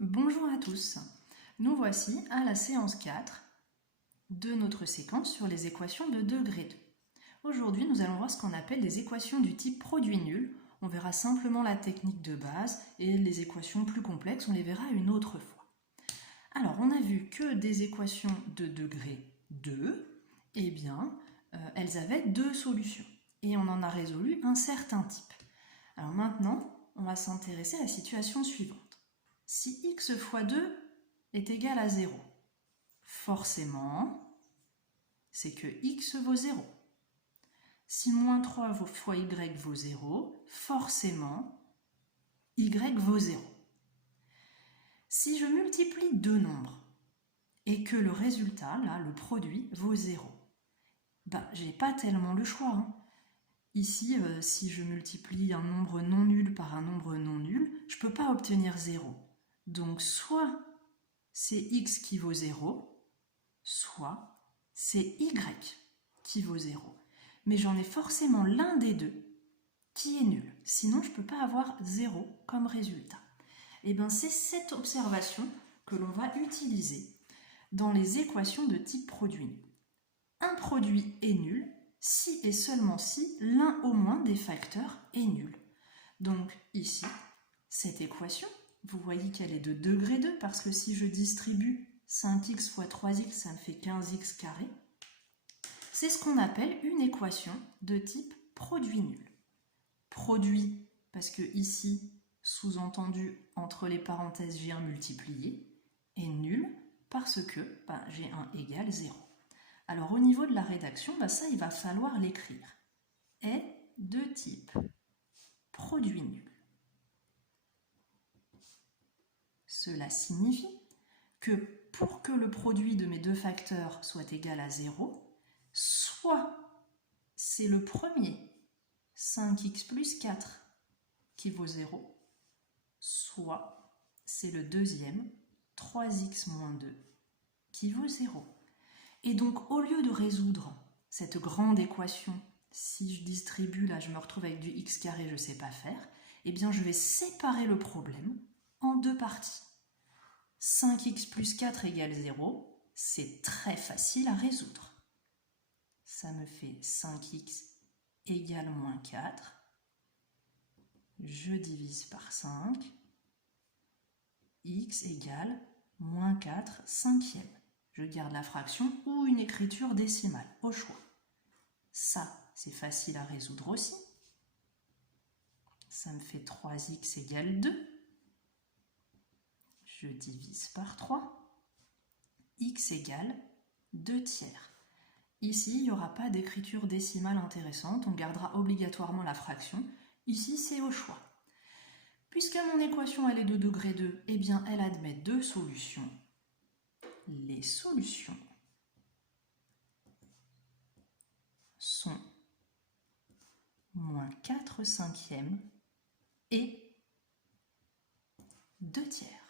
Bonjour à tous, nous voici à la séance 4 de notre séquence sur les équations de degré 2. Aujourd'hui, nous allons voir ce qu'on appelle les équations du type produit nul. On verra simplement la technique de base et les équations plus complexes, on les verra une autre fois. Alors, on a vu que des équations de degré 2, eh bien, elles avaient deux solutions et on en a résolu un certain type. Alors maintenant, on va s'intéresser à la situation suivante. Si x fois 2 est égal à 0, forcément, c'est que x vaut 0. Si moins 3 fois y vaut 0, forcément, y vaut 0. Si je multiplie deux nombres et que le résultat, là, le produit, vaut 0, ben, j'ai pas tellement le choix. Ici, si je multiplie un nombre non nul par un nombre non nul, je ne peux pas obtenir 0. Donc, soit c'est x qui vaut 0, soit c'est y qui vaut 0. Mais j'en ai forcément l'un des deux qui est nul. Sinon, je ne peux pas avoir 0 comme résultat. Et bien, c'est cette observation que l'on va utiliser dans les équations de type produit nul. Un produit est nul si et seulement si l'un au moins des facteurs est nul. Donc ici, cette équation, vous voyez qu'elle est de degré 2 parce que si je distribue 5x fois 3x, ça me fait 15x carré. C'est ce qu'on appelle une équation de type produit nul. Produit, parce que ici, sous-entendu, entre les parenthèses, j'ai un multiplié, et nul, parce que j'ai un égale 0. Alors au niveau de la rédaction, ça il va falloir l'écrire. Est de type produit nul. Cela signifie que pour que le produit de mes deux facteurs soit égal à 0, soit c'est le premier, 5x plus 4, qui vaut 0, soit c'est le deuxième, 3x moins 2, qui vaut 0. Et donc, au lieu de résoudre cette grande équation, si je distribue, là je me retrouve avec du x carré, je ne sais pas faire, eh bien je vais séparer le problème en deux parties. 5x plus 4 égale 0, c'est très facile à résoudre. Ça me fait 5x égale moins 4. Je divise par 5. X égale moins 4 cinquième. Je garde la fraction ou une écriture décimale, au choix. Ça, c'est facile à résoudre aussi. Ça me fait 3x égale 2. Je divise par 3. X égale 2 tiers. Ici, il n'y aura pas d'écriture décimale intéressante, on gardera obligatoirement la fraction. Ici, c'est au choix. Puisque mon équation elle est de degré 2, eh bien elle admet deux solutions. Les solutions sont moins 4 cinquièmes et 2 tiers.